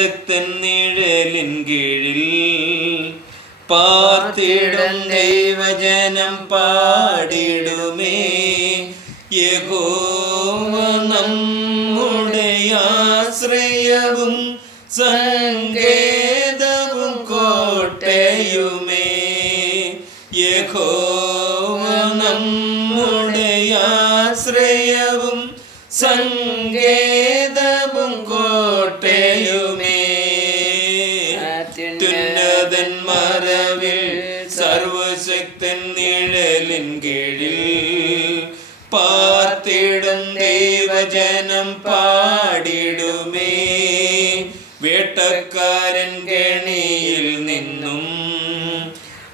നിഴലിൻ കീഴിൽ പാർത്തിടും ദൈവജനം പാടിടുമേ. യഹോവ നമ്മുടെ ആശ്രയവും സങ്കേതവും കോട്ടയുമേ. യഹോവ നമ്മുടെ ആശ്രയവും സങ്കേതവും കോട്ടയുമേ. അത്യുന്നതൻ മറവിൽ സർവശക്തൻ നിഴലിൻ കീഴിൽ പാർത്തിടും ദൈവജനം പാടിടുമേ. വേട്ടക്കാരൻ കെണിയിൽ നിന്നും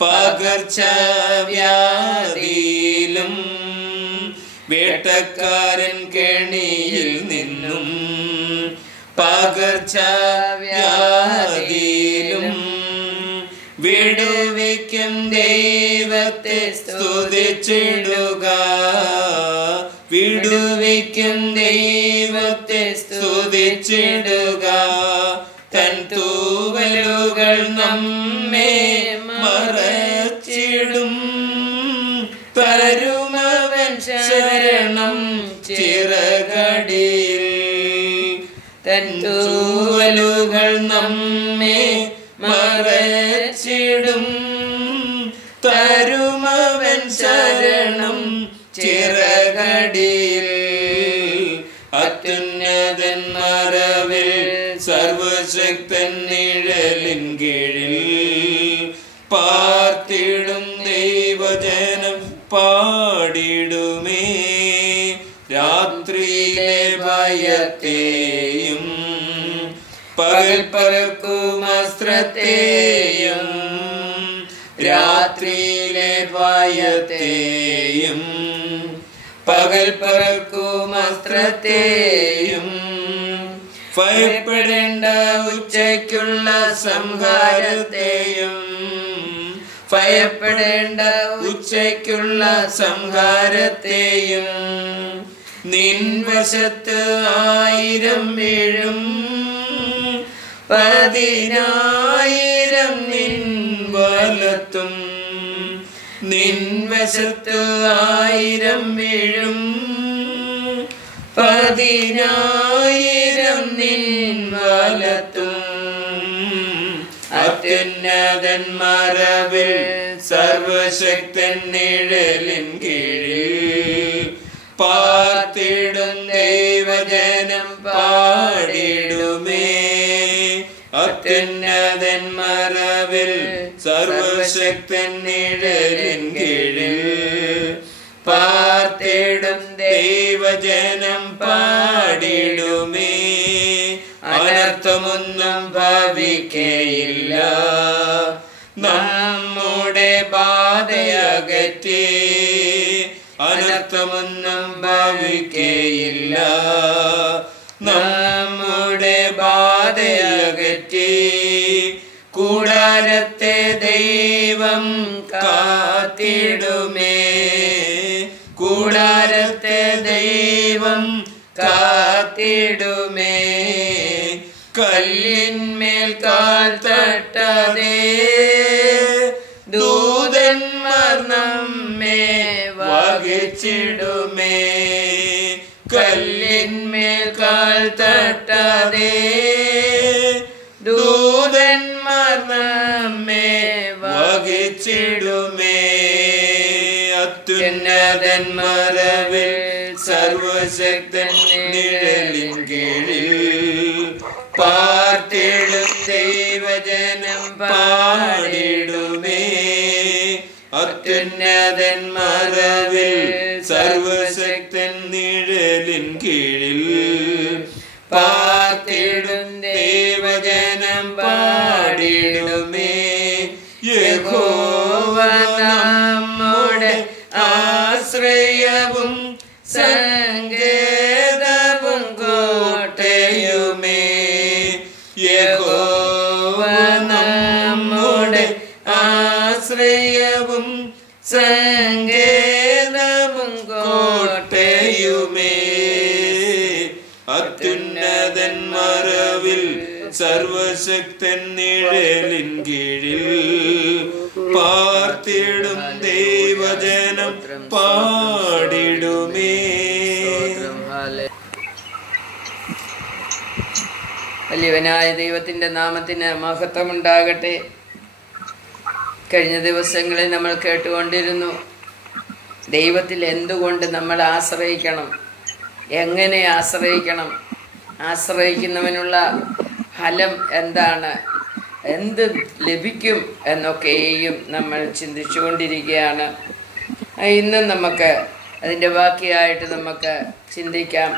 പകർച്ചവ്യാധിയിലും വേട്ടക്കാരൻ കെണിയിൽ നിന്നും പകർച്ചവ്യാധിയിലും വിടുവിക്കും ദൈവത്തെ സ്തുതിച്ചിടുക. വിടുവിക്കും ദൈവത്തെ സ്തുതിച്ചിടുക. തൻ തൂവലുകൾ നമ്മെ മറച്ചിടും. തരുമവൻ ശരണം ചിറകടിയിൽ. തൻ തൂവലുകൾ നമ്മെ മറച്ചിടും. തരുമവൻ ശരണം ചിറകടിയിൽ. അത്യുന്നതൻ മറവിൽ സർവശക്തൻ നിഴലിൻ കീഴിൽ പാർത്തിടും ദൈവജനം പാടിടുമേ. രാത്രിയിലെ ഭയത്തെയും പകൽ പറക്കും അസ്ത്രത്തെയും രാത്രിയിലെ ഭയത്തെയും പകൽ പറക്കും അസ്ത്രത്തെയും ഭയപ്പെടേണ്ട ഉച്ചയ്ക്കുള്ള സംഹാരത്തെയും ഭയപ്പെടേണ്ട ഉച്ചയ്ക്കുള്ള സംഹാരത്തെയും. നിൻ വശത്ത് 1000 വീഴും 10,000 നിൻ വലത്തും. നിൻ വശത്ത് 1000 വീഴും 10,000 നിൻ വലത്തും. അത്യുന്നതൻ മറവിൽ സർവശക്തൻ നിഴലിൻ കീഴിൽ പാർത്തിടും ദൈവജനം പാടിടുമേ. അത്യുന്നതൻ മറവിൽ സർവശക്തൻ നിഴലിൻ കീഴിൽ പാർത്തിടും ദൈവജനം പാടിടുമേ. അനർത്ഥമൊന്നും ഭവിക്കയില്ല. നമ്മുടെ ബാധയകറ്റി. അനർത്ഥമൊന്നും ഭവിക്കയില്ല. നമ്മുടെ ബാധയകറ്റി. കൂടാരത്തെ ദൈവം കാത്തിടുമേ. കൂടാരത്തെ ദൈവം കാത്തിടുമേ. കല്ലിന്മേൽ കാൽ തട്ടാതെ ദൂതന്മാർ നമ്മെ വഹിച്ചിടുമേ. കല്ലിന്മേൽ കാൽ തട്ടാതെ ദൂതന്മാർ നമ്മെ വഹിച്ചിടുമേ. അത്യുന്നതൻ മറവിൽ സർവശക്തൻ നിഴലിൻ കീഴിൽ പാർത്തിടും ദൈവജനം പാടിടുമേ. അത്യുന്നതൻ മറവിൽ സർവശക്തൻ നിഴലിൻ കീഴിൽ പാർത്തിടും ദൈവജനം പാടിടുമേ. യഹോവ നമ്മുടെ ആശ്രയവും സങ്കേതവും കോട്ടയുമേ. യഹോവ നമ്മുടെ ആശ്രയവും സങ്കേതവും കോട്ടയുമേ. അത്യുന്നതൻ മറവിൽ സർവശക്തൻ നിഴലിൻ കീഴിൽ പാർത്തിടും ദൈവജനം പാടിടുമേ. വലിയവനായ ദൈവത്തിന്റെ നാമത്തിന് മഹത്വമുണ്ടാകട്ടെ. കഴിഞ്ഞ ദിവസങ്ങളിൽ നമ്മൾ കേട്ടുകൊണ്ടിരുന്നു, ദൈവത്തിൽ എന്തുകൊണ്ട് നമ്മൾ ആശ്രയിക്കണം, എങ്ങനെ ആശ്രയിക്കണം, ആശ്രയിക്കുന്നവനുള്ള ഫലം എന്താണ്, എന്ത് ലഭിക്കും എന്നൊക്കെയും നമ്മൾ ചിന്തിച്ചുകൊണ്ടിരിക്കുകയാണ്. ഇന്നും നമുക്ക് അതിൻ്റെ ബാക്കിയായിട്ട് നമുക്ക് ചിന്തിക്കാം.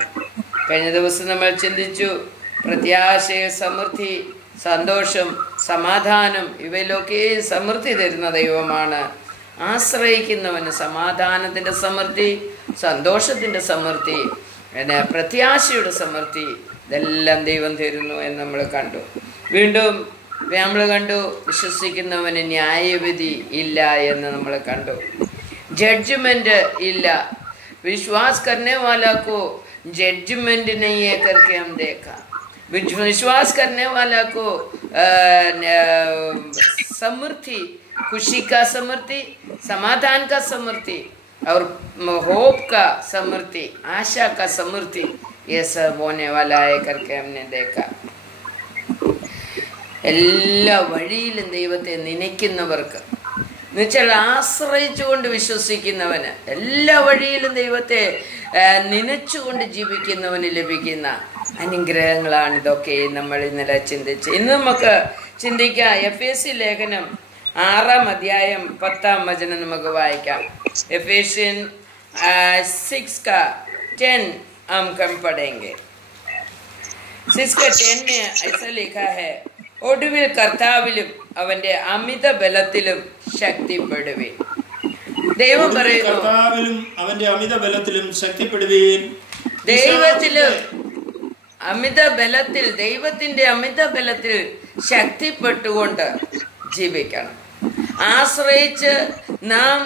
കഴിഞ്ഞ ദിവസം നമ്മൾ ചിന്തിച്ചു, പ്രത്യാശയ സമൃദ്ധി, സന്തോഷം, സമാധാനം, ഇവയിലൊക്കെ സമൃദ്ധി തരുന്ന ദൈവമാണ്. ആശ്രയിക്കുന്നവന് സമാധാനത്തിൻ്റെ സമൃദ്ധി, സന്തോഷത്തിൻ്റെ സമൃദ്ധി, പ്രത്യാശയുടെ സമൃദ്ധി, ഇതെല്ലാം ദൈവം തരുന്നു എന്ന് നമ്മൾ കണ്ടു. വീണ്ടും നമ്മൾ കണ്ടു, വിശ്വസിക്കുന്നവന് ന്യായവിധി ഇല്ല എന്ന് നമ്മൾ കണ്ടു. ജഡ്ജ്മെന്റ് ഇല്ല. വിശ്വാസ് करने वाला को जजमेंट नहीं है करके हम देखा. विश्वास करने वाला को समृद्धि, खुशी का समृद्धि, समाधान का समृद्धि और होप का समृद्धि, आशा का समृद्धि, ये सब होने वाला है करके हमने देखा. എല്ലാ വഴിയിലും ദൈവത്തെ നനയ്ക്കുന്നവർക്ക്, എന്നുവെച്ചാൽ ആശ്രയിച്ചുകൊണ്ട് വിശ്വസിക്കുന്നവന്, എല്ലാ വഴിയിലും ദൈവത്തെ നനച്ചുകൊണ്ട് ജീവിക്കുന്നവന് ലഭിക്കുന്ന അനുഗ്രഹങ്ങളാണ് ഇതൊക്കെ നമ്മൾ ഇന്നലെ ചിന്തിച്ച്. ഇന്ന് നമുക്ക് ചിന്തിക്കാം. എഫേസ്യ ലേഖനം 6-ാം അധ്യായം 10-ാം വചനം നമുക്ക് വായിക്കാം. എഫേഷ്യൻ 6:10 हम पढ़ेंगे. 6:10 में ऐसा लिखा है, ഒടുവിൽ കർത്താവിലും അവന്റെ അമിത ബലത്തിലും ശക്തിപ്പെടുവീൻ. ദൈവം പറയുന്നു, കർത്താവിലും അവന്റെ അമിത ബലത്തിലും ശക്തിപ്പെടുവീൻ. ദൈവത്തിലും അമിത ബലത്തിൽ, ദൈവത്തിന്റെ അമിത ബലത്തിൽ ശക്തിപ്പെട്ടുകൊണ്ട് ജീവിക്കണം. ആശ്രയിച്ച് നാം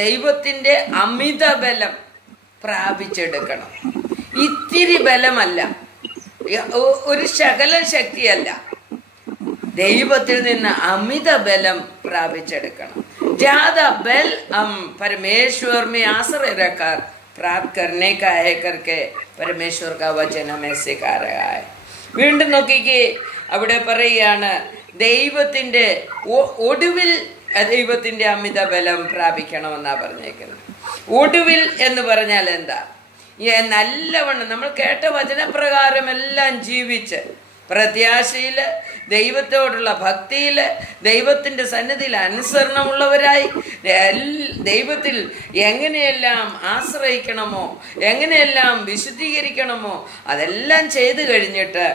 ദൈവത്തിന്റെ അമിത ബലം പ്രാപിച്ചെടുക്കണം. ഇത്തിരി ബലമല്ല, ഒരു ശകലം ശക്തിയല്ല, ദൈവത്തിൽ നിന്ന് അമിത ബലം പ്രാപിച്ചെടുക്കണം. ज्यादा बल हम परमेश्वर में आश्रय रखकर प्राप्त करने का है करके परमेश्वर का वचन हमें सिखा रहा है. വീണ്ടും നോക്കിക്കേ, അവിടെ പറയുകയാണ്, ദൈവത്തിന്റെ ഒടുവിൽ ദൈവത്തിന്റെ അമിത ബലം പ്രാപിക്കണമെന്നാ പറഞ്ഞേക്കുന്നത്. ഒടുവിൽ എന്ന് പറഞ്ഞാൽ എന്താ? നല്ലവണ്ണം നമ്മൾ കേട്ട വചനപ്രകാരം എല്ലാം ജീവിച്ച്, പ്രത്യാശയില്, ദൈവത്തോടുള്ള ഭക്തിയില്, ദൈവത്തിന്റെ സന്നിധിയിൽ അനുസരണമുള്ളവരായി, ദൈവത്തിൽ എങ്ങനെയെല്ലാം ആശ്രയിക്കണമോ, എങ്ങനെയെല്ലാം വിശുദ്ധീകരിക്കണമോ അതെല്ലാം ചെയ്തു കഴിഞ്ഞിട്ട്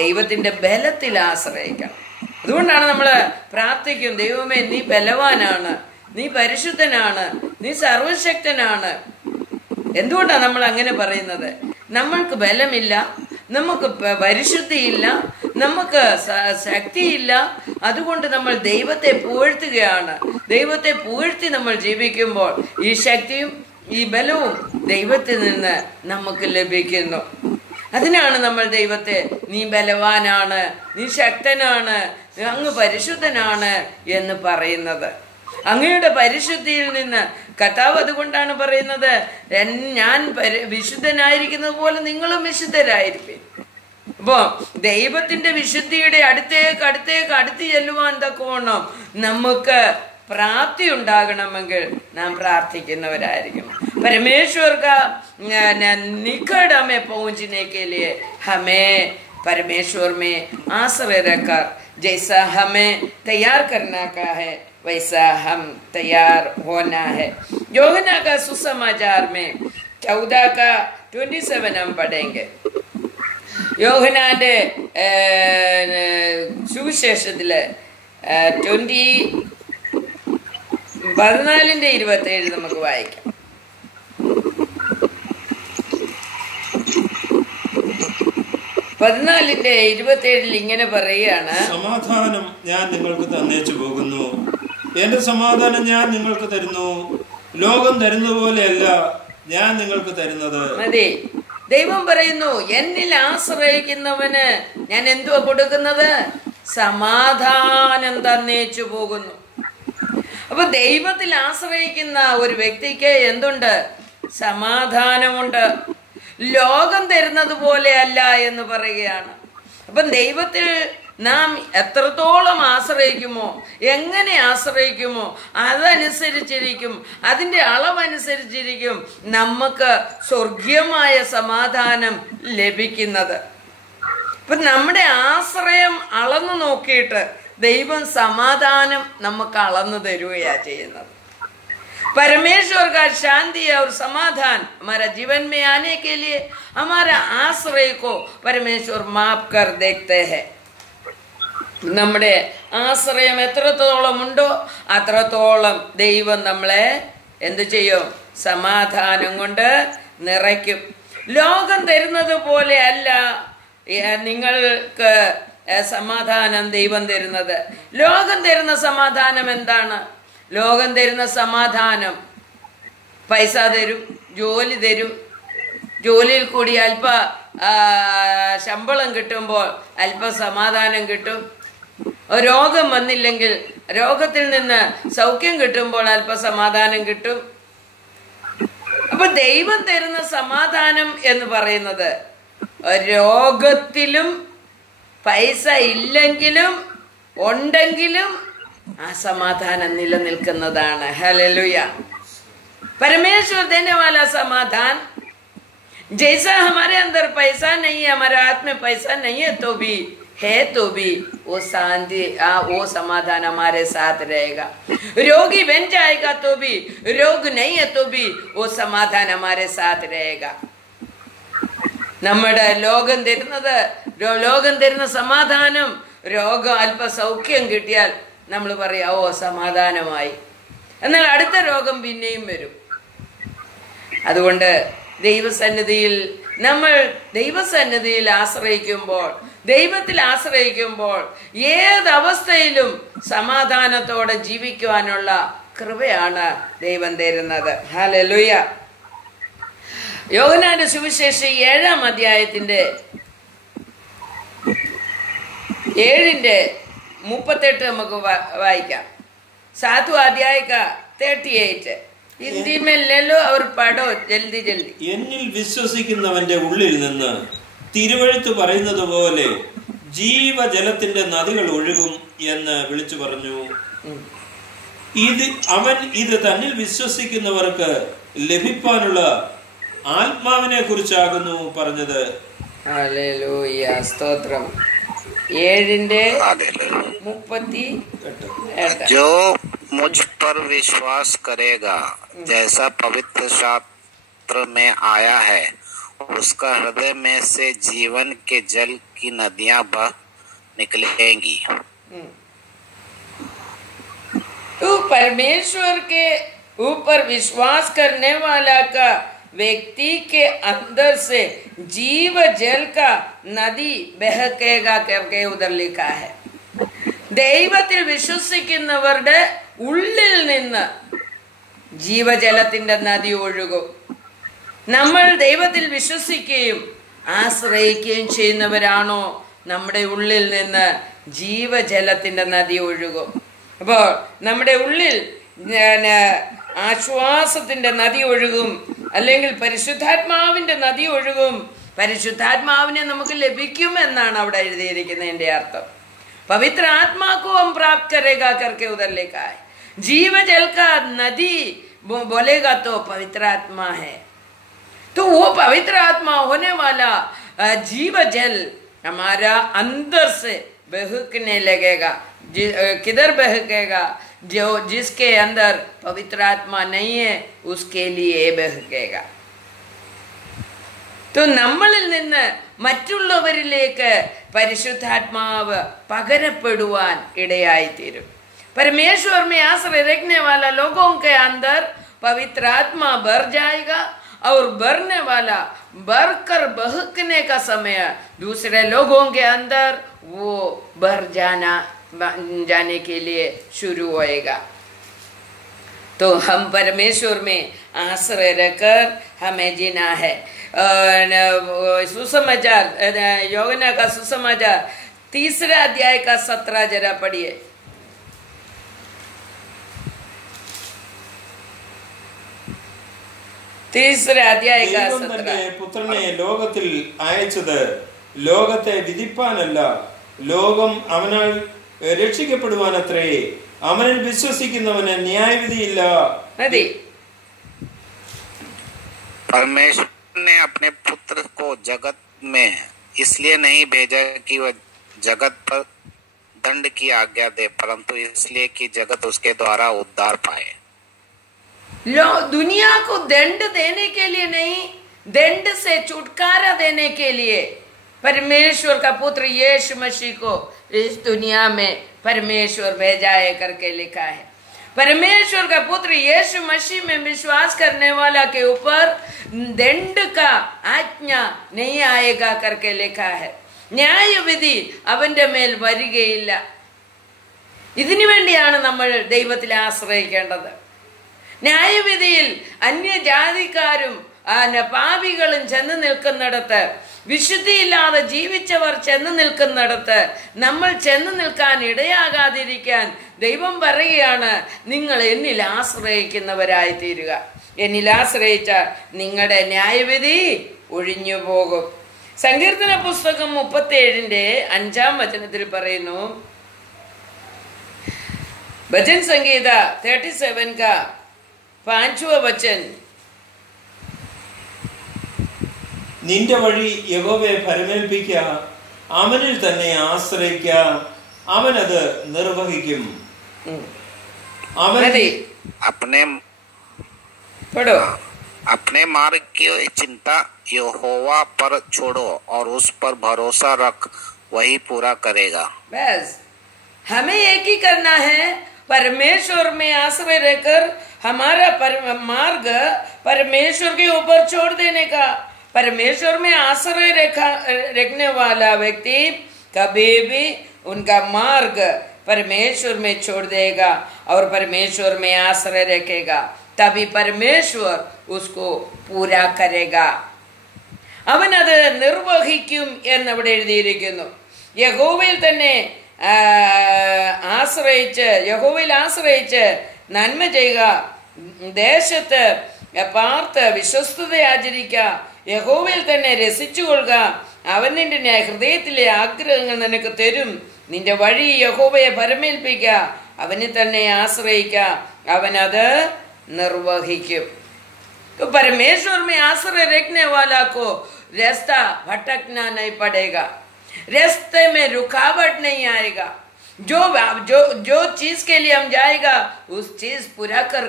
ദൈവത്തിന്റെ ബലത്തിൽ ആശ്രയിക്കണം. അതുകൊണ്ടാണ് നമ്മൾ പ്രാർത്ഥിക്കും, ദൈവമേ നീ ബലവാനാണ്, നീ പരിശുദ്ധനാണ്, നീ സർവശക്തനാണ്. എന്തുകൊണ്ടാണ് നമ്മൾ അങ്ങനെ പറയുന്നത്? നമ്മൾക്ക് ബലമില്ല, നമുക്ക് പരിശുദ്ധിയില്ല, നമുക്ക് ശക്തിയില്ല. അതുകൊണ്ട് നമ്മൾ ദൈവത്തെ പുകഴ്ത്തുകയാണ്. ദൈവത്തെ പുകഴ്ത്തി നമ്മൾ ജീവിക്കുമ്പോൾ ഈ ശക്തിയും ഈ ബലവും ദൈവത്തിൽ നിന്ന് നമുക്ക് ലഭിക്കുന്നു. അതിനാണ് നമ്മൾ ദൈവത്തെ നീ ബലവാനാണ്, നീ ശക്തനാണ്, അങ്ങ് പരിശുദ്ധനാണ് എന്ന് പറയുന്നത്. അങ്ങയുടെ പരിശുദ്ധിയിൽ നിന്ന് കർത്താവ് അതുകൊണ്ടാണ് പറയുന്നത്, ഞാൻ വിശുദ്ധനായിരിക്കുന്നത് പോലെ നിങ്ങളും വിശുദ്ധരായിരിക്കും. അപ്പോ ദൈവത്തിന്റെ വിശുദ്ധിയുടെ അടുത്ത് ചെല്ലുവാൻ തക്കവണ്ണം നമുക്ക് പ്രാപ്തി ഉണ്ടാകണമെങ്കിൽ നാം പ്രാർത്ഥിക്കുന്നവരായിരിക്കണം. परमेश्वर का निकट हमें पहुंचने के लिए हमें परमेश्वर में आश्रय रखकर जैसा हमें तैयार करना का है वैसा हम तैयार होना है. യോഹന്നാൻ का सुसमाचार में 14:27 हम पढ़ेंगे. യോഹന്നാന്റെ സുവിശേഷത്തില് 14:27 നമുക്ക് വായിക്കാം. 14:27 ഇങ്ങനെ പറയുകയാണ്, സമാധാനം ഞാൻ നിങ്ങൾക്ക് തന്നേച്ചു പോകുന്നു, എന്റെ സമാധാനം ഞാൻ നിങ്ങൾക്ക് തരുന്നു, ലോകം തരുന്ന പോലെയല്ല ഞാൻ നിങ്ങൾക്ക് തരുന്നത്. മതി. ദൈവം പറയുന്നു, എന്നിൽ ആശ്രയിക്കുന്നവന് ഞാൻ എന്തുവാ കൊടുക്കുന്നത്? സമാധാനം തന്നേച്ചു പോകുന്നു. അപ്പൊ ദൈവത്തിൽ ആശ്രയിക്കുന്ന ഒരു വ്യക്തിക്ക് എന്തുണ്ട്? സമാധാനമുണ്ട്. ലോകം തരുന്നത് പോലെ അല്ല എന്ന് പറയുകയാണ്. അപ്പം ദൈവത്തിൽ നാം എത്രത്തോളം ആശ്രയിക്കുമോ, എങ്ങനെ ആശ്രയിക്കുമോ അതനുസരിച്ചിരിക്കും, അതിൻ്റെ അളവനുസരിച്ചിരിക്കും നമുക്ക് സ്വർഗീയമായ സമാധാനം ലഭിക്കുന്നത്. അപ്പം നമ്മുടെ ആശ്രയം അളന്നു നോക്കിയിട്ട് ദൈവം സമാധാനം നമുക്ക് അളന്നു തരുകയാണ് ചെയ്യുന്നത്. परमेश्वर का शांति और समाधान हमारा जीवन में आने के लिए हमारा आश्रय को परमेश्वर माप कर देखते हैं. നമ്മുടെ ആശ്രയം എത്രത്തോളം ഉണ്ടോ അത്രത്തോളം ദൈവം നമ്മളെ എന്ത് ചെയ്യും? സമാധാനം കൊണ്ട് നിറയ്ക്കും. ലോകം തരുന്നത് പോലെ അല്ല നിങ്ങൾക്ക് സമാധാനം ദൈവം തരുന്നത്. ലോകം തരുന്ന സമാധാനം എന്താണ്? ലോകം തരുന്ന സമാധാനം പൈസ തരും, ജോലി തരും, ജോലിയിൽ കൂടി അല്പ ശമ്പളം കിട്ടുമ്പോൾ അല്പ സമാധാനം കിട്ടും. രോഗം വന്നില്ലെങ്കിൽ രോഗത്തിൽ നിന്ന് സൗഖ്യം കിട്ടുമ്പോൾ അല്പ സമാധാനം കിട്ടും. അപ്പൊ ദൈവം തരുന്ന സമാധാനം എന്ന് പറയുന്നത് രോഗത്തിലും പൈസ ഇല്ലെങ്കിലും ഉണ്ടെങ്കിലും ആ സമാധാനം നിലനിൽക്കുന്നതാണ്. ഹല്ലേലൂയ. परमेश्वर देने वाला समाधान, जैसा हमारे अंदर पैसा नहीं है, हमारे हाथ में पैसा नहीं है तो भी वो शांति, वो समाधान हमारे साथ रहेगा. रोगी बन जाएगा तो भी, रोग नहीं है तो भी वो समाधान हमारे साथ रहेगा. നമ്മുടെ ലോകം തരുന്ന സമാധാനം, രോഗം അല്പ സൗഖ്യം കിട്ടിയാൽ നമ്മൾ പറയാം, ഓ സമാധാനമായി. എന്നാൽ അടുത്ത രോഗം പിന്നെയും വരും. അതുകൊണ്ട് നമ്മൾ ദൈവസന്നിധിയിൽ ആശ്രയിക്കുമ്പോൾ, ദൈവത്തിൽ ആശ്രയിക്കുമ്പോൾ ഏതവസ്ഥയിലും സമാധാനത്തോടെ ജീവിക്കുവാനുള്ള കൃപയാണ് ദൈവം തരുന്നത്. ഹല്ലേലൂയ. യോഹന്നാന്റെ സുവിശേഷം 7-ാം അധ്യായത്തിന്റെ 7:38 നമുക്ക് വായിക്കാം. 7वां अध्याय का 38 हिंदी में ले लो और पढ़ो जल्दी जल्दी. എന്നിൽ വിശ്വസിക്കുന്നവന്റെ ഉള്ളിൽ നിന്ന് തിരുവെഴുത്ത് പറയുന്നത് പോലെ ജീവജലത്തിന്റെ നദികൾ ഒഴുകും എന്ന് വിളിച്ചു പറഞ്ഞു. അവൻ ഇത് തന്നിൽ വിശ്വസിക്കുന്നവർക്ക് ലഭിക്കാനുള്ള ആത്മാവിനെ കുറിച്ചാകുന്നു പറഞ്ഞത്. ഹല്ലേലൂയ, സ്തോത്രം. 7:38 जो मुझ पर विश्वास करेगा, जैसा पवित्र शास्त्र में आया है, उसका हृदय में से जीवन के जल की नदियां बह निकलेंगी. तो परमेश्वर के ऊपर विश्वास करने वाला का व्यक्ति के अंदर से जीव जल का नदी बहकेगा करके उधर लिखा है. ദൈവത്തിൽ വിശ്വസിക്കുന്നവരുടെ ഉള്ളിൽ നിന്ന് ജീവജലത്തിന്റെ നദി ഒഴുകും. നമ്മൾ ദൈവത്തിൽ വിശ്വസിക്കുകയും ആശ്രയിക്കുകയും ചെയ്യുന്നവരാണോ, നമ്മുടെ ഉള്ളിൽ നിന്ന് ജീവജലത്തിന്റെ നദി ഒഴുകും. അപ്പോൾ നമ്മുടെ ഉള്ളിൽ ആശ്വാസത്തിന്റെ നദി ഒഴുകും, അല്ലെങ്കിൽ പരിശുദ്ധാത്മാവിന്റെ നദി ഒഴുകും. പരിശുദ്ധാത്മാവിനെ നമുക്ക് ലഭിക്കും എന്നാണ് അവിടെ എഴുതിയിരിക്കുന്നതിന്റെ അർത്ഥം. पवित्र आत्मा को हम प्राप्त करेगा करके उधर लिखा है. जीव जल का नदी बोलेगा तो पवित्र आत्मा है. तो वो पवित्र आत्मा होने वाला जीव जल हमारा अंदर से बहकने लगेगा. किधर बहकेगा? जो जिसके अंदर पवित्र आत्मा नहीं है उसके लिए बहकेगा. तो നമ്മളിൽ നിന്ന് മറ്റുള്ളവരിലേക്ക് പരിശുദ്ധാത്മാവ് പകരപ്പെടുവാൻ ഇടയായിത്തീരും. परमेश्वर में आश्रय रखने वाला लोगों के अंदर पवित्र आत्मा भर जाएगा, और भरने वाला भरकर बहकने का समय दूसरे लोगों के अंदर वो भर जाने के लिए शुरू होएगा. तो हम परमेश्वर में आश्रय रखकर हमें जीना है। सुसमाचार, यूहन्ना का सुसमाचार 3 अध्याय का 17 जरा पढ़िए। 3 अध्याय का 17। പുത്രനെ ലോകത്തിൽ അയച്ചത് ലോകത്തെ വിധിപ്പാനല്ല, ലോകം അവനാൽ രക്ഷിക്കപ്പെടുവാനത്രേ. അവനിൽ വിശ്വസിക്കുന്നവന് ന്യായവിധിയില്ല। परमेश्वर ने अपने पुत्र को जगत में इसलिए नहीं भेजा कि वह जगत पर दंड की आज्ञा दे, परंतु इसलिए कि जगत उसके द्वारा उद्धार पाए। दुनिया को दंड देने के लिए नहीं, दंड से छुटकारा देने के लिए परमेश्वर का पुत्र यीशु मसीह को इस दुनिया में परमेश्वर भेजा है करके लिखा है। परमेश्वर का पुत्र यीशु मसीह में विश्वास करने वाला के ऊपर दंड का आज्ञा नहीं आएगा करके लिखा है। ന്യായ വിധി അവന്റെ മേൽ വരികയില്ല. ഇതിനു വേണ്ടിയാണ് നമ്മൾ ദൈവത്തിൽ ആശ്രയിക്കേണ്ടത്. ന്യായവിധിയിൽ അന്യജാതിക്കാരും പാപികളും ചെന്ന് നിൽക്കുന്നിടത്ത്, വിശുദ്ധിയില്ലാതെ ജീവിച്ചവർ ചെന്ന് നിൽക്കുന്നിടത്ത് നമ്മൾ ചെന്ന് നിൽക്കാൻ ഇടയാകാതിരിക്കാൻ ദൈവം പറയുകയാണ്, നിങ്ങൾ എന്നിൽ ആശ്രയിക്കുന്നവരായി തീരുക. എന്നിൽ ആശ്രയിച്ചാൽ നിങ്ങളുടെ ന്യായവിധി ഒഴിഞ്ഞു പോകും. സങ്കീർത്തന പുസ്തകം 37-5 പറയുന്നു, ഭജൻ സംഗീത 37 का 5वां वचन, നിന്റെ വഴി യഹോവയെ ഫലമേൽപ്പിക്കുക, അവനിൽ തന്നെ ആശ്രയിക്കുക, അവനത് നിർവഹിക്കും. अपने मार्ग की चिंता यहोवा पर छोड़ो और उस पर भरोसा रख, वही पूरा करेगा। बस हमें एक ही करना है, परमेश्वर में आश्रय रहकर हमारा मार्ग परमेश्वर के ऊपर छोड़ देने का। परमेश्वर में आश्रय रखने वाला व्यक्ति कभी भी उनका मार्ग परमेश्वर में छोड़ देगा और परमेश्वर में आश्रय रखेगा, तभी परमेश्वर उसको पूरा करेगा. അവനത് നിർവഹിക്കും എന്നവിടെ എഴുതിയിരിക്കുന്നു. യഹോവയിൽ തന്നെ യഹോവയിൽ ആശ്രയിച്ച് നന്മ ചെയ്യുക, ദേശത്ത് പാർത്ത് വിശ്വസ്തത ആചരിക്കുക, യഹോവയിൽ തന്നെ രസിച്ചുകൊള്ളുക, അവൻ നിന്റെ ഹൃദയത്തിലെ ആഗ്രഹങ്ങൾ നിനക്ക് തരും. നിന്റെ വഴി യഹോവയെ പരമേൽപ്പിക്കുക, അവനെ തന്നെ ആശ്രയിക്കുക, അവനത് നിർവഹിക്കും. तो परमेश्वर में आश्रय रखने वाला को रास्ता भटकना नहीं पड़ेगा, रास्ते में रुकावट नहीं आएगा. जो चीज के लिए हम जाएगा उस चीज पूरा कर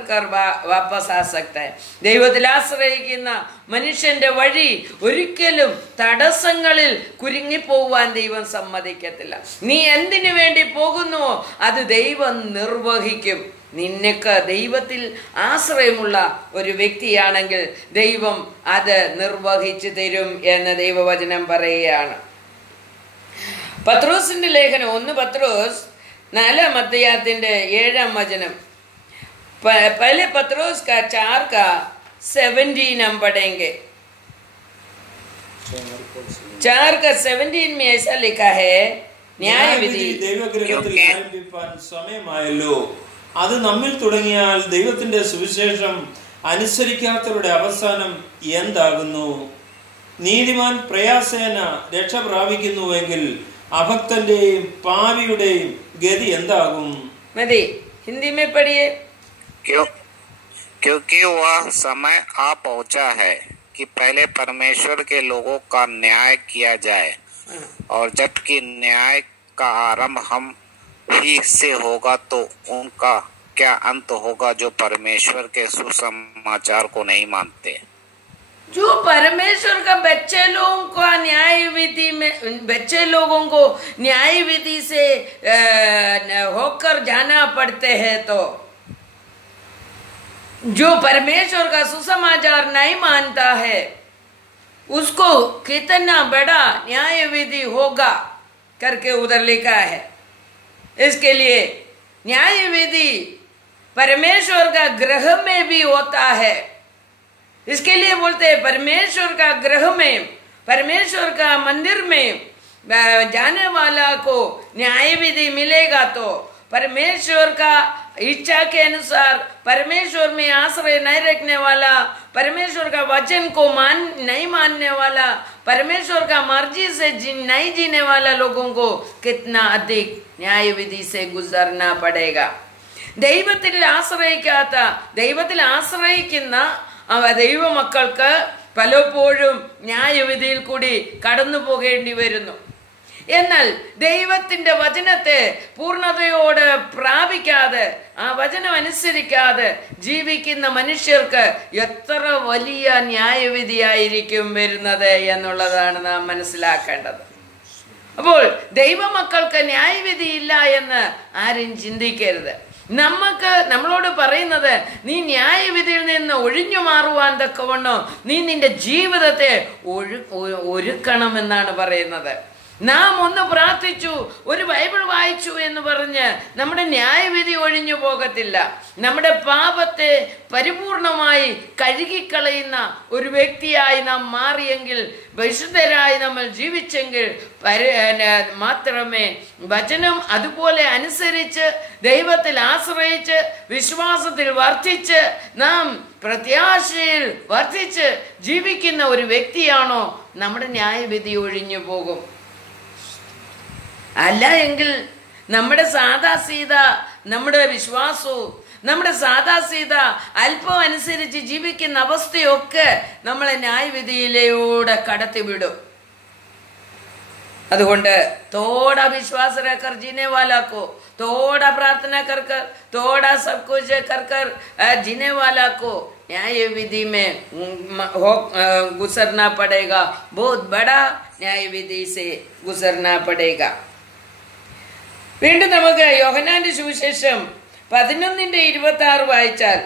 वापस आ सकता है. ദൈവത്തിൽ ആശ്രയിക്കുന്ന മനുഷ്യന്റെ വഴി ഒരിക്കലും തടസ്സങ്ങളിൽ കുരുങ്ങിപ്പോവാൻ ദൈവം സമ്മതിക്കത്തില്ല. നീ എന്തിനു വേണ്ടി പോകുന്നുവോ അത് ദൈവം നിർവഹിക്കും. നിനക്ക് ദൈവത്തിൽ ആശ്രയമുള്ള ഒരു വ്യക്തിയാണെങ്കിൽ ദൈവം അത് നിർവഹിച്ചു തരും എന്ന് ദൈവവചനം പറയുകയാണ്. പത്രോസിന്റെ ലേഖനം 1 പത്രോസ് 4 അധ്യായത്തിന്റെ 7 വചനം, पहले पत्रोस का 4 का 17 हम पढ़ेंगे. 4 का 17 में ऐसा लिखा है, ന്യായവിധി ദൈവഗൃഹത്തിൽ ആരംഭിപ്പാൻ സമയമായല്ലോ. അത് നമ്മിൽ തുടങ്ങിയാൽ ദൈവത്തിന്റെ സുവിശേഷം അനുസരിക്കാത്തവരുടെ അവസാനം എന്താകുന്നു? നീതിമാൻ പ്രയാസേന രക്ഷ പ്രാപിക്കുന്നുവെങ്കിൽ അഭക്തന്റെയും പാപിയുടെയും ഗതി എന്താകും? മതി, ഹിന്ദി में पढ़िए. क्योंकि वह समय आ पहुंचा है कि पहले परमेश्वर के लोगों का न्याय किया जाए, और जबकि न्याय का आरंभ हम ही से होगा तो उनका क्या अंत होगा जो परमेश्वर के सुसमाचार को नहीं मानते. जो परमेश्वर का बच्चे लोगों को न्याय विधि में, बच्चे लोगों को न्याय विधि से होकर जाना पड़ते हैं, तो जो परमेश्वर का सुसमाचार नहीं मानता है उसको कितना बड़ा न्याय विधि होगा करके उधर लिखा है. इसके लिए न्याय विधि परमेश्वर का ग्रह में भी होता है। इसके लिए बोलते हैं परमेश्वर का ग्रह में, परमेश्वर का मंदिर में जाने वाला को न्याय विधि मिलेगा। तो परमेश्वर का इच्छा के अनुसार परमेश्वर में आश्रय नहीं रखने वाला, परमेश्वर का वचन को नहीं मानने वाला, परमेश्वर का मर्जी से नहीं जीने वाला लोगों को कितना अधिक न्याय विधि से गुजरना पड़ेगा। ദൈവത്തിൽ ആശ്രയിക്കാത്ത, ദൈവത്തിൽ ആശ്രയിക്കുന്ന ദൈവ മക്കൾക്ക് പലപ്പോഴും ന്യായവിധിയിൽ കൂടി കടന്നു പോകേണ്ടി വരുന്നു. എന്നാൽ ദൈവത്തിന്റെ വചനത്തെ പൂർണ്ണതയോട് പ്രാപിക്കാതെ, ആ വചനം അനുസരിക്കാതെ ജീവിക്കുന്ന മനുഷ്യർക്ക് എത്ര വലിയ ന്യായവിധിയായിരിക്കും വരുന്നത് എന്നുള്ളതാണ് നാം മനസ്സിലാക്കേണ്ടത്. അപ്പോൾ ദൈവമക്കൾക്ക് ന്യായവിധിയില്ല എന്ന് ആരും ചിന്തിക്കരുത്. നമ്മളോട് പറയുന്നത് നീ ന്യായവിധിയിൽ നിന്ന് ഒഴിഞ്ഞു മാറുവാൻ തക്കവണ്ണം നീ നിന്റെ ജീവിതത്തെ ഒരുക്കണമെന്നാണ് പറയുന്നത്. നാം ഒന്ന് പ്രാർത്ഥിച്ചു, ഒരു ബൈബിൾ വായിച്ചു എന്ന് പറഞ്ഞ് നമ്മുടെ ന്യായവിധി ഒഴിഞ്ഞു പോകത്തില്ല. നമ്മുടെ പാപത്തെ പരിപൂർണമായി കഴുകിക്കളയുന്ന ഒരു വ്യക്തിയായി നാം മാറിയെങ്കിൽ, വിശുദ്ധരായി നമ്മൾ ജീവിച്ചെങ്കിൽ മാത്രമേ വചനം അതുപോലെ അനുസരിച്ച് ദൈവത്തിൽ ആശ്രയിച്ച് വിശ്വാസത്തിൽ വർദ്ധിച്ച് നാം പ്രത്യാശയിൽ വർദ്ധിച്ച് ജീവിക്കുന്ന ഒരു വ്യക്തിയാണോ നമ്മുടെ ന്യായവിധി ഒഴിഞ്ഞു പോകും. അല്ല എങ്കിൽ നമ്മുടെ സാദാസീത, നമ്മുടെ വിശ്വാസവും നമ്മുടെ സാദാസീത അല്പം അനുസരിച്ച് ജീവിക്കുന്ന അവസ്ഥയൊക്കെ നമ്മളെ ന്യായവിധിയിലൂടെ കടത്തിവിടും. അതുകൊണ്ട് थोड़ा विश्वास रखकर जीने वाला को, थोड़ा प्रार्थना कर कर, थोड़ा सब कुछ कर कर जीने वाला को न्याय विधि में गुजरना पड़ेगा. बहुत बड़ा न्याय विधि से गुजरना पड़ेगा. വീണ്ടും നമുക്ക് യോഹന്നാന്റെ സുവിശേഷം 11:26 വായിച്ചാൽ,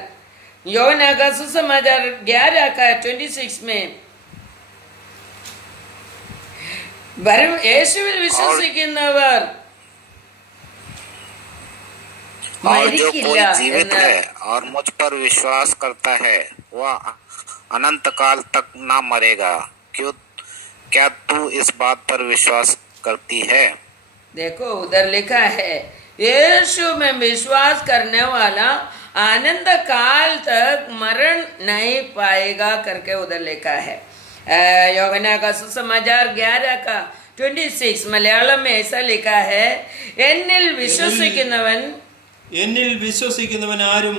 യോഹന്നാ का सुसमाचार 11:26 में യേശുവിൽ വിശ്വസിക്കുന്നവർ और जो कोई जीवित है और मुझ पर विश्वास करता है वह अनंत काल तक ना मरेगा. क्या तू इस बात पर विश्वास करती है? देखो उधर लिखा है यीशु में विश्वास करने वाला अनंत काल तक मरण नहीं पाएगा करके उधर लिखा है. യോഹന്നാ का सुसमाचार 11:26 മലയാളം में ऐसा लिखा है, എന്നിൽ വിശ്വസിക്കുന്നവൻ ആരും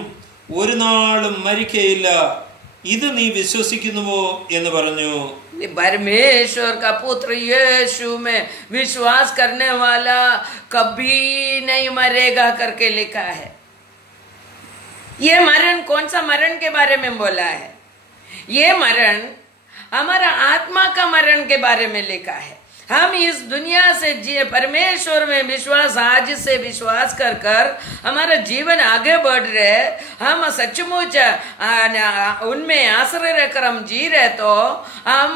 ഒരു നാളും മരിക്കയില്ല. ഇത് നീ വിശ്വസിക്കുന്നുവോ എന്ന് പറഞ്ഞു. परमेश्वर का पुत्र यीशु में विश्वास करने वाला कभी नहीं मरेगा करके लिखा है. ये मरण कौन सा मरण के बारे में बोला है? ये मरण हमारा आत्मा का मरण के बारे में लिखा है. हम इस दुनिया से परमेश्वर में विश्वास, आज से विश्वास कर कर हमारा जीवन आगे बढ़ रहे, हम सचमुच उनमें आश्रय रहकर हम जी रहे, तो हम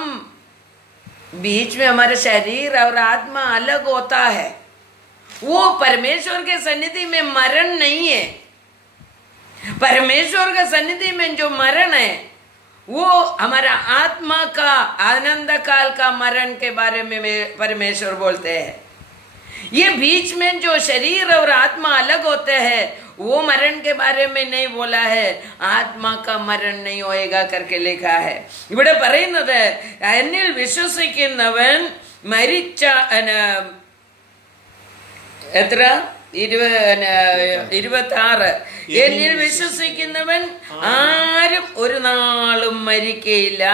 बीच में हमारा शरीर और आत्मा अलग होता है. वो परमेश्वर के सन्निधि में मरण नहीं है. परमेश्वर के सन्निधि में जो मरण है वो हमारा आत्मा का आनंद काल का मरण के बारे में परमेश्वर बोलते हैं. ये बीच में जो शरीर और आत्मा अलग होते हैं वो मरण के बारे में नहीं बोला है. आत्मा का मरण नहीं होएगा करके लिखा है. ഇവിടെ പറയുന്നത് എന്നിൽ വിശ്വസിക്കുന്നവൻ മരിച്ച എത്ര 26 എന്നിൽ വിശ്വസിക്കുന്നവൻ ആരും ഒരു നാളും മരിക്കയില്ല.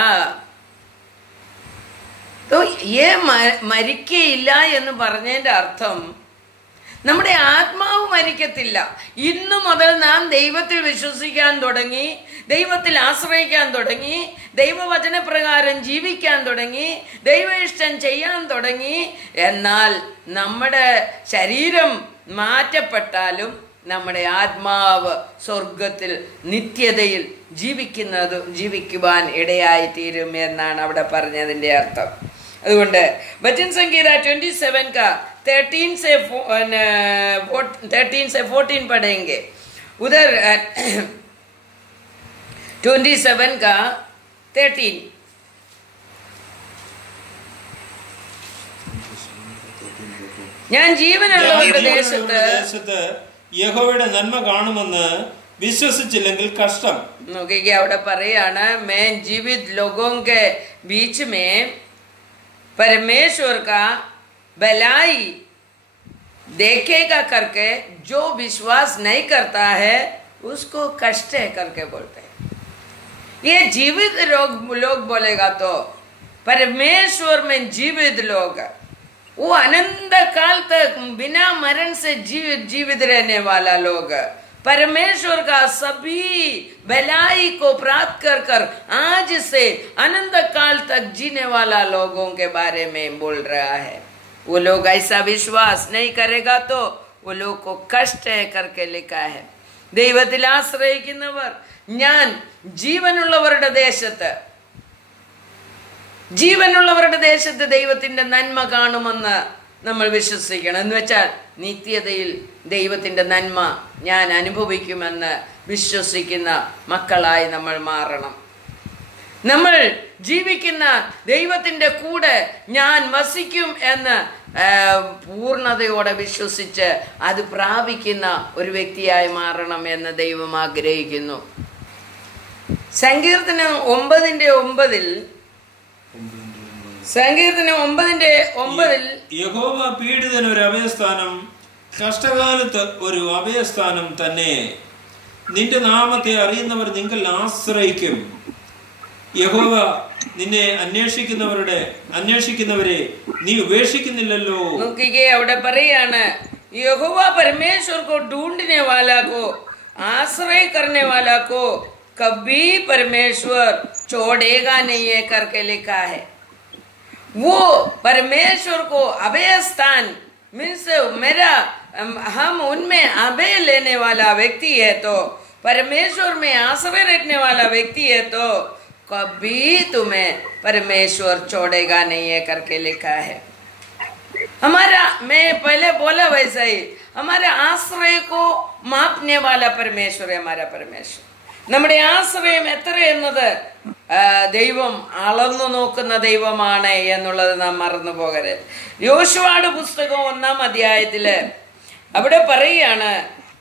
മരിക്കയില്ല എന്ന് പറഞ്ഞതിന്റെ അർത്ഥം നമ്മുടെ ആത്മാവ് മരിക്കത്തില്ല. ഇന്നു മുതൽ നാം ദൈവത്തിൽ വിശ്വസിക്കാൻ തുടങ്ങി, ദൈവത്തിൽ ആശ്രയിക്കാൻ തുടങ്ങി, ദൈവവചനപ്രകാരം ജീവിക്കാൻ തുടങ്ങി, ദൈവ ഇഷ്ടം ചെയ്യാൻ തുടങ്ങി. എന്നാൽ നമ്മുടെ ശരീരം മാറ്റപ്പെട്ടാലും നമ്മുടെ ആത്മാവ് സ്വർഗത്തിൽ നിത്യതയിൽ ജീവിക്കുവാൻ ഇടയായി തീരും എന്നാണ് അവിടെ പറഞ്ഞതിന്റെ അർത്ഥം. അതുകൊണ്ട് വചൻ സംഗീത 27 का 13 से 14 पढ़ेंगे. उधर 27 का 13 ഞാൻ ജീവനുള്ളവരുടെ ദേശത്ത് യഹോവയുടെ നന്മ കാണുമെന്ന് വിശ്വസിച്ചില്ലെങ്കിൽ കഷ്ടം. നോക്കിക്കേ, അവിടെ പറയാണ് मैं जीवित लोगों के बीच में परमेश्वर का भलाई देखेगा करके जो विश्वास नहीं करता है उसको कष्ट है करके बोलते हैं. ये जीवित लोग बोलेगा तो परमेश्वर में जीवित लोग वो अनंत काल तक बिना मरण से जीवित रहने वाला लोग परमेश्वर का सभी भलाई को प्राप्त कर कर आज से अनंत काल तक जीने वाला लोगों के बारे में बोल रहा है. वो लोग ऐसा विश्वास नहीं करेगा तो वो लोग को कष्ट है करके लिखा है. ദൈവത്തിൽ ആശ്രയിക്കുന്നവർ ഞാൻ ജീവനുള്ളവരുടെ ദേശത്ത് ദൈവത്തിന്റെ നന്മ കാണുമെന്ന് നമ്മൾ വിശ്വസിക്കണം. എന്ന് വെച്ചാൽ നിത്യതയിൽ ദൈവത്തിന്റെ നന്മ ഞാൻ അനുഭവിക്കുമെന്ന് വിശ്വസിക്കുന്ന മക്കളായി നമ്മൾ മാറണം. നമ്മൾ ജീവിക്കുന്ന ദൈവത്തിന്റെ കൂടെ ഞാൻ വസിക്കും എന്ന് പൂർണ്ണതയോടെ വിശ്വസിച്ച് അത് പ്രാപിക്കുന്ന ഒരു വ്യക്തിയായി മാറണം എന്ന് ദൈവം ആഗ്രഹിക്കുന്നു. സങ്കീർത്തനം 9:9 യഹോവ പീഡിതന് ഒരു അഭയസ്ഥാനം, കഷ്ടകാലത്ത് ഒരു അഭയസ്ഥാനം തന്നെ. നിന്റെ നാമത്തെ അറിയുന്നവർ നിങ്ങൾ ആശ്രയിക്കും. യഹോവ നിന്നെ അന്വേഷിക്കുന്നവരെ നീ ഉപേക്ഷിക്കുന്നില്ലല്ലോ. നോക്കിക്കേ, അവിടെ പറയാണ് യഹോവ परमेश्वर को ढूंढने वाला को आश्रय करने वाला को कभी परमेश्वर छोड़ेगा नहीं है करके लिखा है. वो परमेश्वर को अभय स्थान मीन्स हम उनमें अभय लेने वाला व्यक्ति है तो परमेश्वर में आश्रय रखने वाला व्यक्ति है तो कभी तुम्हें परमेश्वर छोड़ेगा नहीं है करके लिखा है. हमारा, मैं पहले बोला वैसा ही, हमारे आश्रय को मापने वाला परमेश्वर है हमारा परमेश्वर. നമ്മുടെ ആശ്രയം എത്ര എന്നത് ദൈവം അളന്നു നോക്കുന്ന ദൈവമാണ് എന്നുള്ളത് നാം മറന്നു പോകരുത്. യോശുവയുടെ പുസ്തകം 1-ാം അധ്യായത്തില് അവിടെ പറയുകയാണ്,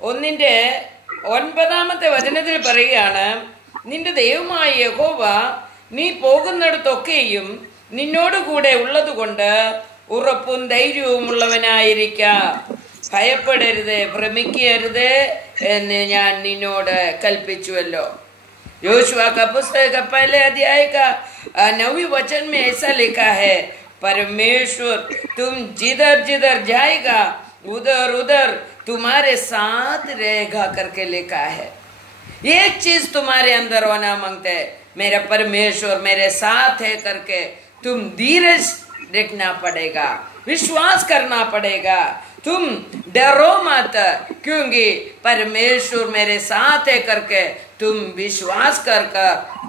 1:9 വചനത്തിൽ പറയുകയാണ്, നിന്റെ ദൈവമായ യഹോവ നീ പോകുന്നിടത്തൊക്കെയും നിന്നോട് കൂടെ ഉള്ളത് കൊണ്ട് ഉറപ്പും ധൈര്യവും ഉള്ളവനായിരിക്ക, ഭയപ്പെടരുത്, ഭ്രമിക്കരുത് എന്ന് ഞാൻ നിന്നോട് കൽപ്പിച്ചുവല്ലോ. योशुआ का पुस्तक का 1 अध्याय का 9वें वचन में ऐसा लिखा है, परमेश्वर तुम जिधर जिधर जाएगा उधर उधर तुम्हारे साथ रहेगा करके लिखा है. एक चीज तुम्हारे अंदर होना मांगते है, मेरा परमेश्वर मेरे साथ है करके तुम धीरज रखना पड़ेगा, विश्वास करना पड़ेगा. तुम डरो मत क्योंकि परमेश्वर मेरे साथ है करके तुम विश्वास कर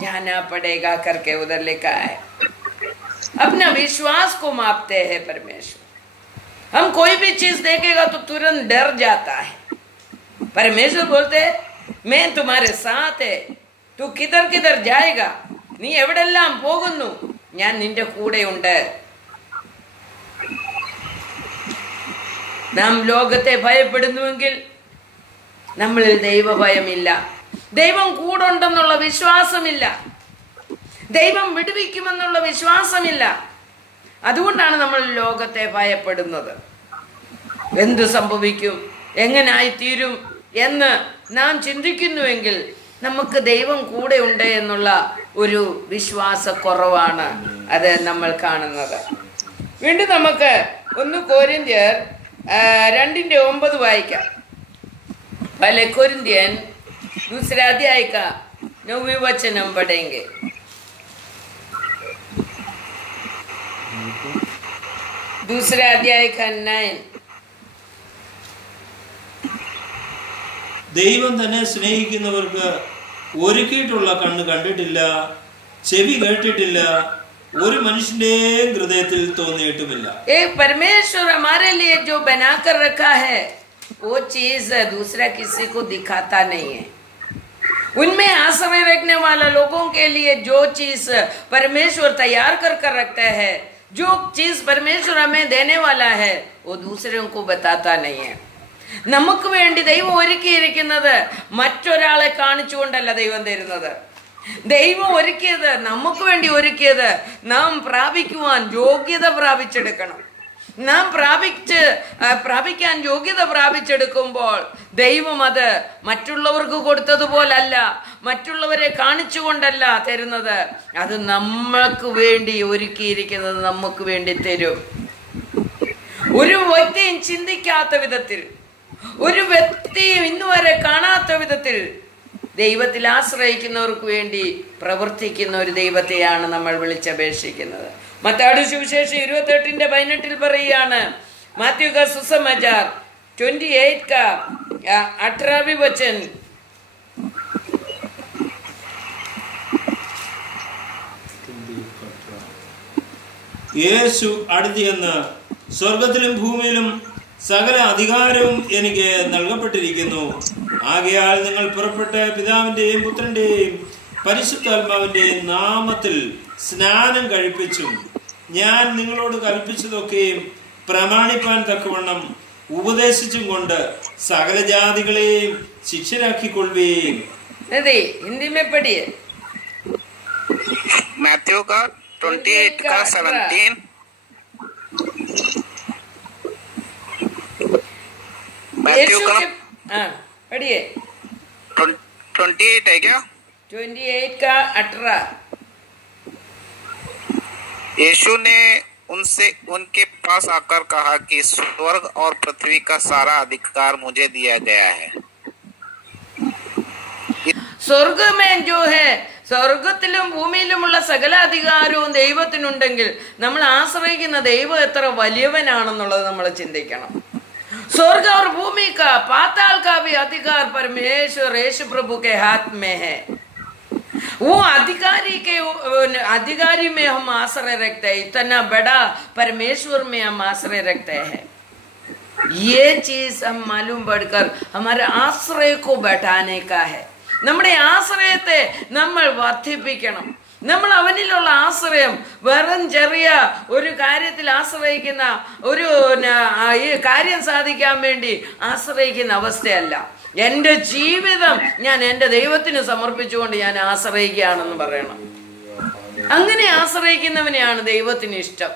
जाना पड़ेगा करके उधर लिखा है. अपना विश्वास को मापते हैं परमेश्वर. हम कोई भी चीज देखेगा तो तुरंत डर जाता है. परमेश्वर बोलते हैं मैं तुम्हारे साथ है, तू किधर किधर जाएगा, നീ എവിടെല്ലാം പോകുന്നു ഞാൻ നിന്റെ കൂടെയുണ്ട്. നാം ലോകത്തെ ഭയപ്പെടുന്നുവെങ്കിൽ നമ്മളിൽ ദൈവഭയമില്ല, ദൈവം കൂടെ ഉണ്ടെന്നുള്ള വിശ്വാസമില്ല, ദൈവം വിടുവിക്കുമെന്നുള്ള വിശ്വാസമില്ല. അതുകൊണ്ടാണ് നമ്മൾ ലോകത്തെ ഭയപ്പെടുന്നത്. എന്തു സംഭവിക്കും, എങ്ങനായിത്തീരും എന്ന് നാം ചിന്തിക്കുന്നുവെങ്കിൽ നമുക്ക് ദൈവം കൂടെ ഉണ്ട് എന്നുള്ള ഒരു വിശ്വാസക്കുറവാണ് അത് നമ്മൾ കാണുന്നത്. വീണ്ടും നമുക്ക് 1 कोरिन्थियर 2:9 വായിക്കാം. पहले कोरिन्थियन 2 अध्याय का 9वें वचन हम पढ़ेंगे. दूसरा अध्याय का 9. ദൈവം തന്നെ സ്നേഹിക്കുന്നവർക്ക് ഒരുക്കിയിട്ടുള്ള കണ്ണ് കണ്ടിട്ടില്ല, ചെവി കേട്ടിട്ടില്ല, ഒരു മനുഷ്യന്റെയും ഹൃദയത്തിൽ തോന്നിയിട്ടുമില്ല. एक परमेश्वर हमारे लिए जो बनाकर रखा है वो चीज दूसरा किसी को दिखाता नहीं है। उनमें आश्रय रखने वाला लोगों के लिए जो चीज परमेश्वर तैयार कर कर रखता है, जो चीज परमेश्वर हमें देने वाला है, वो दूसरों को बताता नहीं है। നമുക്ക് വേണ്ടി ദൈവം ഒരുക്കിയിരിക്കുന്നത് മറ്റൊരാളെ കാണിച്ചുകൊണ്ടല്ല ദൈവം തരുന്നത്. ദൈവം ഒരുക്കിയത് നമുക്ക് വേണ്ടി ഒരുക്കിയത് നാം പ്രാപിക്കുവാൻ യോഗ്യത പ്രാപിച്ചെടുക്കണം. നാം പ്രാപിക്കാൻ യോഗ്യത പ്രാപിച്ചെടുക്കുമ്പോൾ ദൈവം അത് മറ്റുള്ളവർക്ക് കൊടുത്തതുപോലല്ല, മറ്റുള്ളവരെ കാണിച്ചുകൊണ്ടല്ല തരുന്നത്. അത് നമ്മൾക്ക് വേണ്ടി ഒരുക്കിയിരിക്കുന്നത് നമുക്ക് വേണ്ടി തരും. ഒരു വ്യക്തിയും ചിന്തിക്കാത്ത വിധത്തിൽ, ഒരു വ്യക്തിയും ഇന്നുവരെ കാണാത്ത വിധത്തിൽ ദൈവത്തിൽ ആശ്രയിക്കുന്നവർക്ക് വേണ്ടി പ്രവർത്തിക്കുന്ന ഒരു ദൈവത്തെയാണ് നമ്മൾ വിളിച്ചപേക്ഷിക്കുന്നത്. മത്തായിയുടെ സുവിശേഷം 28:18 പറയുകയാണ്, മാത്യു का सुसमाचार 28:18 वचन, യേശു അടുത്ത് ചെന്ന്, സ്വർഗത്തിലും ഭൂമിയിലും സകല അധികാരവും എനിക്ക് നൽകപ്പെട്ടിരിക്കുന്നു. ആകയാൽ നിങ്ങൾ പുറപ്പെട്ട് പിതാവിന്റെയും പുത്രന്റെയും പരിശുദ്ധാത്മാവിന്റെയും നാമത്തിൽ സ്നാനം കഴിപ്പിച്ചും ഞാൻ നിങ്ങളോട് കൽപ്പിച്ചതൊക്കെയും പ്രമാണിപ്പാൻ തക്കവണ്ണം ഉപദേശിച്ചും കൊണ്ട് സകല ജാതികളെയും ശിഷ്യരാക്കിക്കൊള്ളുകയും. हिंदी में पढ़िए. मैथ्यू का 28:17. मैथ्यू का पढ़िए. 28 है क्या? 28:18. यीशु ने उनसे उनके पास आकर कहा कि स्वर्ग और पृथ्वी का सारा अधिकार मुझे दिया गया है. സ്വർഗ में जो है, സ്വർഗത്തിലും ഭൂമിയിലുമുള്ള സകല അധികാരവും ദൈവത്തിനുണ്ടെങ്കിൽ നമ്മൾ ആശ്രയിക്കുന്ന ദൈവം എത്ര വലിയവനാണെന്നുള്ളത് നമ്മൾ ചിന്തിക്കണം. स्वर्ग और भूमि का, पाताल का भी अधिकार परमेश्वर यीशु प्रभु के हाथ में है. वो अधिकारी में हम आश्रय रखते हैं. इतना बड़ा परमेश्वर में हम आश्रय रखते हैं. ये चीज हम मालूम पड़कर हमारे आश्रय को बैठाने का है. നമ്മുടെ ആശ്രയത്തെ നമ്മൾ വർദ്ധിപ്പിക്കണം. നമ്മൾ അവനിലുള്ള ആശ്രയം വെറും ചെറിയ ഒരു കാര്യത്തിൽ ആശ്രയിക്കുന്ന, ഒരു ഈ കാര്യം സാധിക്കാൻ വേണ്ടി ആശ്രയിക്കുന്ന അവസ്ഥയല്ല. എൻ്റെ ജീവിതം ഞാൻ എൻ്റെ ദൈവത്തിന് സമർപ്പിച്ചുകൊണ്ട് ഞാൻ ആശ്രയിക്കുകയാണെന്ന് പറയണം. അങ്ങനെ ആശ്രയിക്കുന്നവനെയാണ് ദൈവത്തിന് ഇഷ്ടം.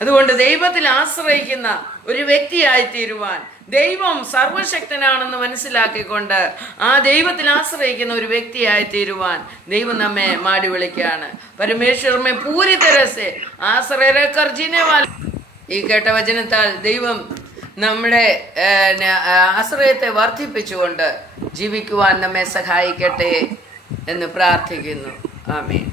അതുകൊണ്ട് ദൈവത്തിൽ ആശ്രയിക്കുന്ന ഒരു വ്യക്തിയായി തീരുവാൻ, ദൈവം സർവശക്തനാണെന്ന് മനസ്സിലാക്കിക്കൊണ്ട് ആ ദൈവത്തിൽ ആശ്രയിക്കുന്ന ഒരു വ്യക്തിയായി തീരുവാൻ ദൈവം നമ്മെ മാടി വിളിക്കുകയാണ്. പരമേശ്വർ മേ പൂരി तरह से ആശ്രയ രഖർ ജീനെ വാലെ. ഈ കേട്ട വചനത്താൽ ദൈവം നമ്മുടെ ആശ്രയത്തെ വർദ്ധിപ്പിച്ചുകൊണ്ട് ജീവിക്കുവാൻ നമ്മെ സഹായിക്കട്ടെ എന്ന് പ്രാർത്ഥിക്കുന്നു. ആമേൻ.